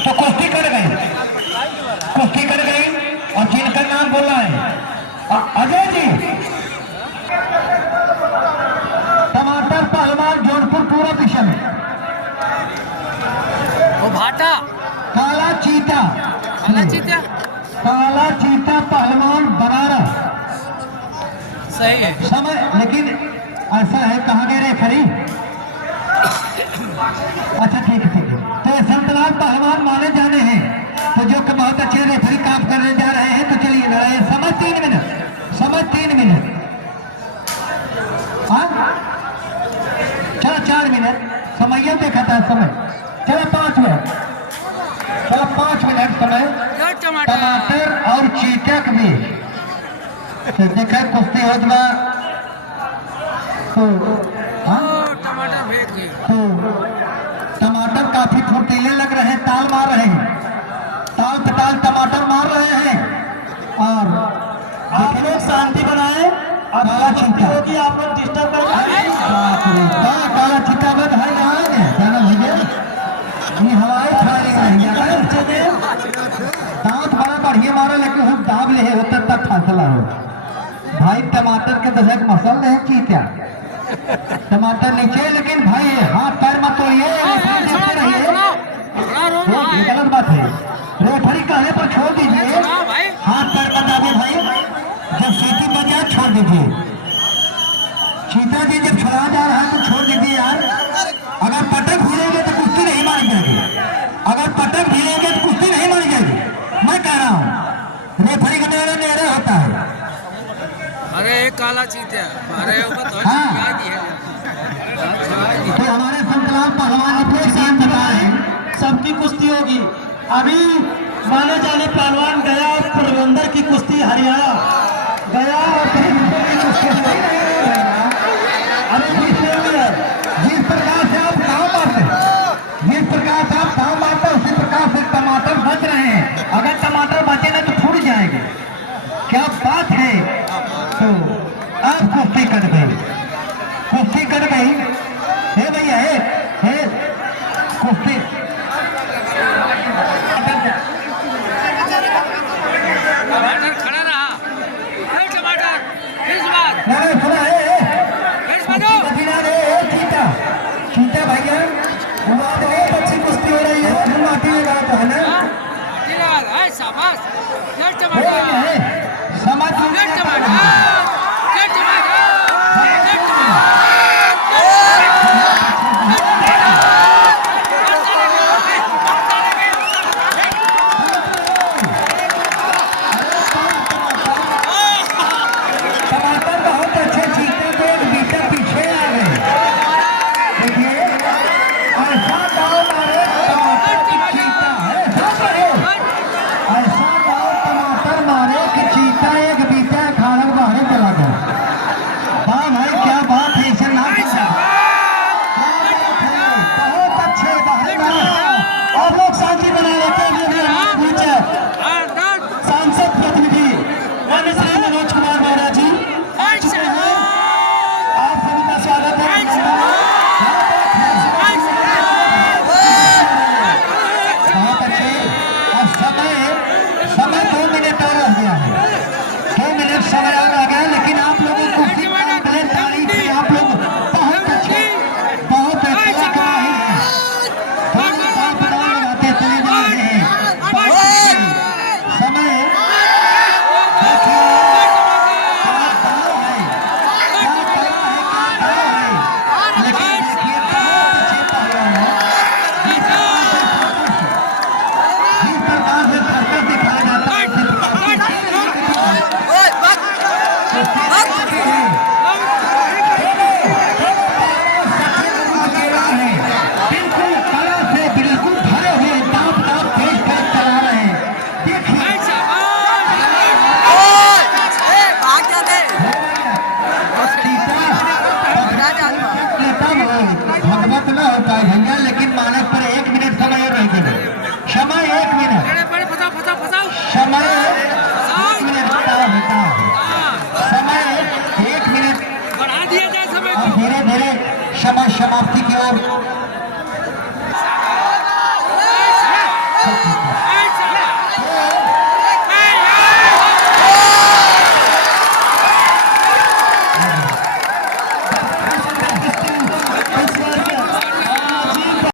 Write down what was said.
तो कुश्ती कर गई, कुश्ती कर गई और जिनका नाम बोला है अजय जी, टमाटर पहलवान जौनपुर पूरा दिशा में, वो भाटा काला चीता, काला चीता, काला चीता पहलवान बनारस। सही है समय, लेकिन ऐसा है कहाँ गए रेफरी? अच्छा ठीक है ठीक है। तो संतलाल पहलवान माने जाने हैं, तो जो कि बहुत अच्छे रेफरी काम करने जा रहे हैं। तो चलिए लड़ाई समय 3 मिनट, समय 3 मिनट। हाँ चलो 4 मिनट समय देखा था समय। चलो 5 मिनट, चलो 5 मिनट समय। टमाटर और चीचक भी तो देखा कुश्ती हो जमा तो टमाटर फेंक दी। तो टमाटर काफी फुर्तीले लग रहे हैं, ताल मार रहे हैं, ताल पे ताल टमाटर मार रहे हैं। और आप लोग शांति बनाए, काला चीता होगी, आप लोग डिस्टर्ब कर काला चीता बंद है जाना भैया, ये हवाई फायरिंग रही है। दांत बड़ा बढ़िया मारा, लेकिन हम दाब ले होता तक फासला हो भाई। टमाटर के दशक मसल है चीता, टमाटर नीचे, लेकिन भाई हाथ पैर मत तोड़िए, गलत बात है। रेफरी कहने पर छोड़ दीजिए, हाथ पैर बता दे भाई, जब सीटी बज जाए छोड़ दीजिए। चीता जी जब छुड़ा जा रहा है तो छोड़ दीजिए यार। अगर पटक भिड़ेंगे तो कुश्ती नहीं मारी जाएगी, अगर पटक भिड़ेंगे तो कुश्ती नहीं मारी जाएगी। मैं कह रहा हूँ रेफरी का नेड़े होता है। अरे काला चीता, अरे हाँ। तो हमारे संतलाल पहलवान अपने शांत बता रहे हैं, सबकी कुश्ती होगी। अभी माने जाने पहलवान गया पोरबंदर की कुश्ती, हरियाणा गया और पोरबंदर की कुश्ती अभी जिस प्रकार से आप गाँव मारते, जिस प्रकार से आप गाँव मारते उसी प्रकार से टमाटर बच रहे हैं। अगर टमाटर बचेगा तो फूट जाएंगे। क्या बात है। तो अब कुश्ती कर गई, कुश्ती कर गई है भैया, है कुश्ती। टमाटर खड़ा रहा, टमाटर इस बार सुना है चीता, चीता भैया बहुत अच्छी कुश्ती हो रही है, माटी लगा तो है ना। शाबाश, टमाटर समझ टमाटर